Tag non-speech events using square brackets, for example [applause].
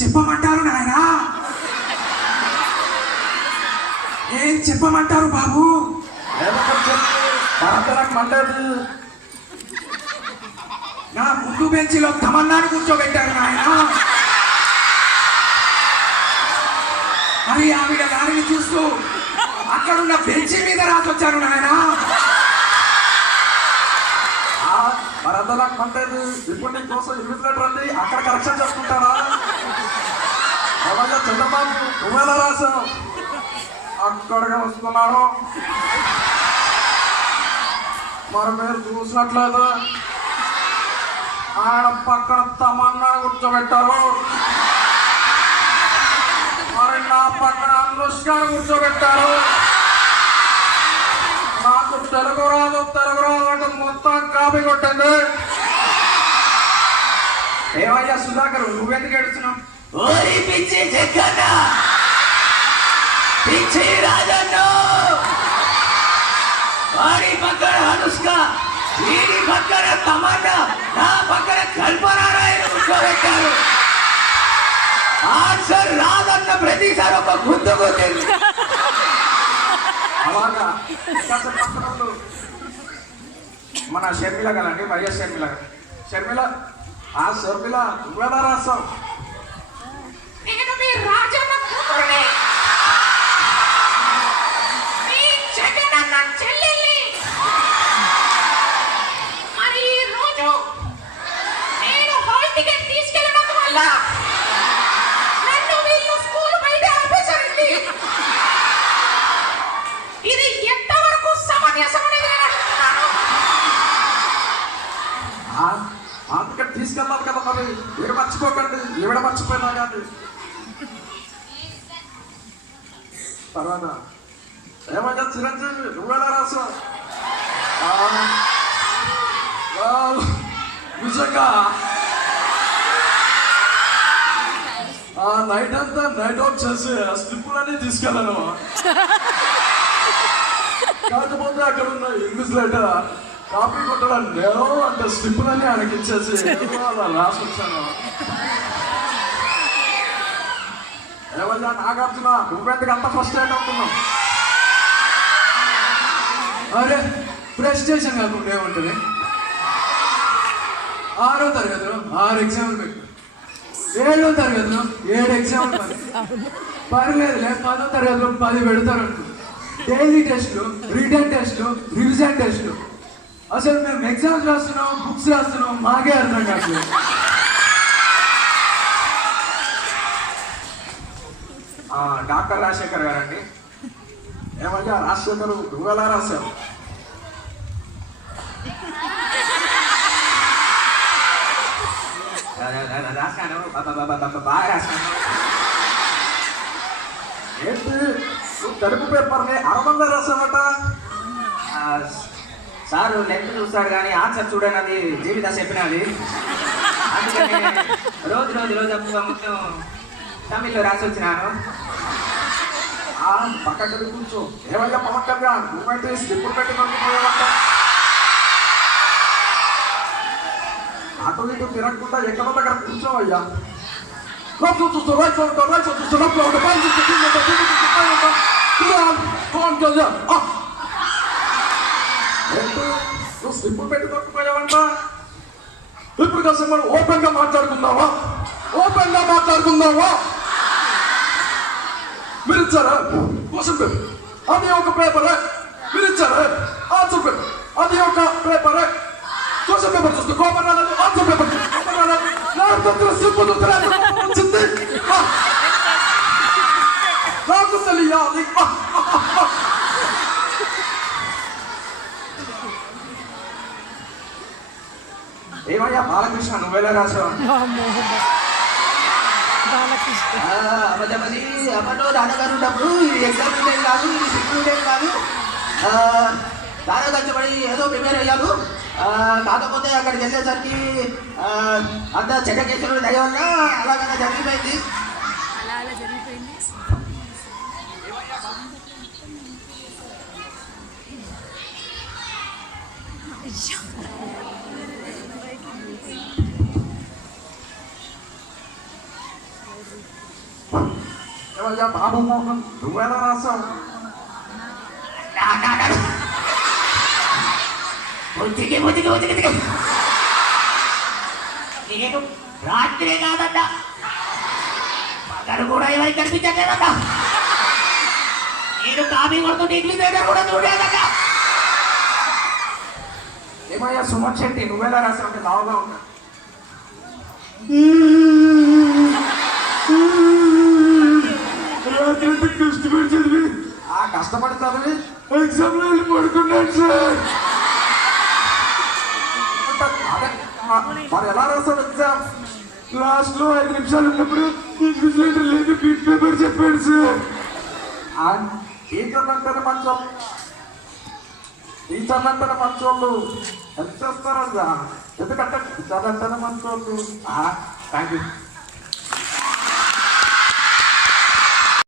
చెప్పమంటారు నాయనా? ఏం చెప్పమంటారు బాబు? ఏదో నా ముందు బెంచిలో తమన్నాను కూర్చోబెట్టారు నాయన. మరి ఆవిడ దారిని చూస్తూ అక్కడున్న బెంచి మీద రాసొచ్చాను నాయన. ఆ భరతనాట్యం మండేది ఇప్పుడు నీకోసం కోసం రండి అక్కడ కరెక్షన్ చేసుకుంటారా? అవయ్య చంద్రబాబు రాసావు? అక్కడికి వస్తున్నాను. మరి మీరు చూసినట్లేదు? ఆయన పక్కన తమన్నా కూర్చోబెట్టారు. మరి నా పక్కన అనుష్కాను కూర్చోబెట్టారు. నాకు తెలుగు రాదు తెలుగు రాదు అంటే మొత్తం కాపీ కొట్టింది ఏమయ్యా సుధాకర్ నువ్వెందుకు ఏడుస్తున్నావు? ఓరి పిచ్చి జగన్న! పిచ్చి రాజన్ను! వాడి పక్కన అనుష్క వీడి పక్కన తమన్నా నా పక్కన కల్పనారాయణ కూర్చోబెట్టారు. ఆన్సర్ రాదన్న ప్రతిసారి ఒక అలాగా. పక్కన ఉండు. మన షర్మిల కదండి వైఎస్ షర్మిల షర్మిల ఆ షర్మిల నువ్వేలా రాస్తావు నేను మీ రాజన్న కూతురుని మీ జగనన్న చెల్లెల్ని. మరి ఈ రోజు నేను హాల్ టికెట్ తీసుకెళ్ళడం వల్ల నన్ను వీళ్ళు స్కూల్ బయట ఆపేశారండి ఇది ఎంతవరకు సమంజసం అనేది నేను అడుగుతున్నాను ఆ, అందుకని తీసుకెళ్ళాలి కదా మరి. ఈడ మర్చిపోకండి. ఈవిడ మర్చిపోయినా కానీ. తర్వాత ఏమయ్యా చిరంజీవి నువ్వేలా ఆ, నిజంగా? ఆ నైట్ అంతా నైట్ అవుట్ చేసి ఆ స్లిప్పులన్నీ తీసుకెళ్ళాను. [laughs] కాకపోతే అక్కడ ఉన్న ఇంగ్లీష్ లెటర్ కాపీ కొట్టడం నేను అంటే స్లిప్పులన్నీ ఆయనకి ఇచ్చేసి అలా [laughs] రాసి వచ్చాను. ఏమయ్యా నాగార్జున నువ్వెందుకు అంత ఫస్ట్ ఎయిట్ అవుతున్నావు? అరే ప్రెస్టేషన్ కాకుండా ఏముంటుంది? ఆరో తరగతిలో ఆరు ఎగ్జామ్లు పెట్టు. ఏడో తరగతిలో ఏడు ఎగ్జామ్లు పర్లేదులే పదో తరగతిలో పది పెడతారు డైలీ టెస్ట్లు రిటర్న్ టెస్ట్లు రివిజన్ టెస్ట్లు అసలు మేము ఎగ్జామ్స్ రాస్తున్నాం బుక్స్ రాస్తున్నాం మాకే అర్థం కాదు. డాక్టర్ రాజశేఖర్ గారండి. ఏమయ్యా రాజశేఖర్ నువ్వెలా రాశావు రాశాను బా- బాగా రాశాను ఏంటి తెలుగు పేపర్ని అరవంగా రాశావట సారు లెంత్ చూస్తాడు కానీ ఆన్సర్ చూడనది జీవిత చెప్పినది అందుకని రోజు రోజు రోజు అప్పుగా మొత్తం తమిళ్ళో రాసి వచ్చినాను ఆ, కూర్చో ఏమయ్యా పవన్ కళ్యాణ్ నువ్వేంటి స్లిప్పులు పెట్టి అటు ఇటు తిరగకుండా ఎక్కడ దగ్గర కూర్చోవయ్యా చూస్తూ రైట్ ఉంటా రైట్ చూస్తూ లోపల ఉంటా పైన చూస్తూ ఇప్పుడు కాసేపు మనం ఓపెన్గా మాట్లాడుకుందావా ఓపెన్గా మాట్లాడుకుందావా మీరు ఇచ్చారా క్వశ్చన్ పేపర్ అది ఒక పేపర్ మీరు ఇచ్చారా ఆన్సర్ పేపర్ అది ఒక పేపర్ క్వశ్చన్ పేపర్ చూస్తే కోపం రాలేదు ఆన్సర్ పేపర్ కోపం రాలేదు నాకు దగ్గర సింపుల్ ఉత్తరాలు వచ్చింది ఆ! నాకు తెలియాలి ఆ! ఏమయ్యా నువ్వెలా రాసావు అబద్ధమది అప్పట్లో నాన్నగారు ఉన్నప్పుడు ఇది ఎగ్జామ్ ఉండేది కాదు ఇది ఉండేది కాదు. చాలా కష్టపడి ఏదో ప్రిపేర్ అయ్యాను ఆ, కాకపోతే అక్కడికి వెళ్ళేసరికి అంత చెడ్డకేశ్వరుడు దయ వల్ల అలాగలా జరిగిపోయింది. అలా అలా జరిగిపోయింది ఏమయ్యా బాబు మోహన్ నువ్వెలా రాసావు బుద్ధికి బుద్ధికి బుద్ధికి బుద్ధికి. నేను రాత్రి కాదట పగలు కూడా ఎవరికి కనిపించట్లేదట నేను కాపీ కొడుతుంటే ఇంగ్లీష్ దగ్గర కూడా చూడలేదట ఏమయ్యా సుమన్ శెట్టి నువ్వెలా రాసావు అంటే లావుగా ఉన్నా చదివి ఎగ్జామ్లో వెళ్ళి పడుకున్నాను సార్. మరి ఎలా రాసావు ఎగ్జామ్ లాస్ట్లో ఐదు నిమిషాలు ఉన్నప్పుడు ఇంగ్లీష్ లెటర్ లేదు బీట్ పేపర్ చెప్పాడు సార్. టీచర్ అంటేనే మంచోళ్ళు టీచర్ అంటేనే మంచోళ్ళు. ఎంత చేస్తారో ఎందుకంటే టీచర్ అంటేనే మంచోళ్ళు. Thank you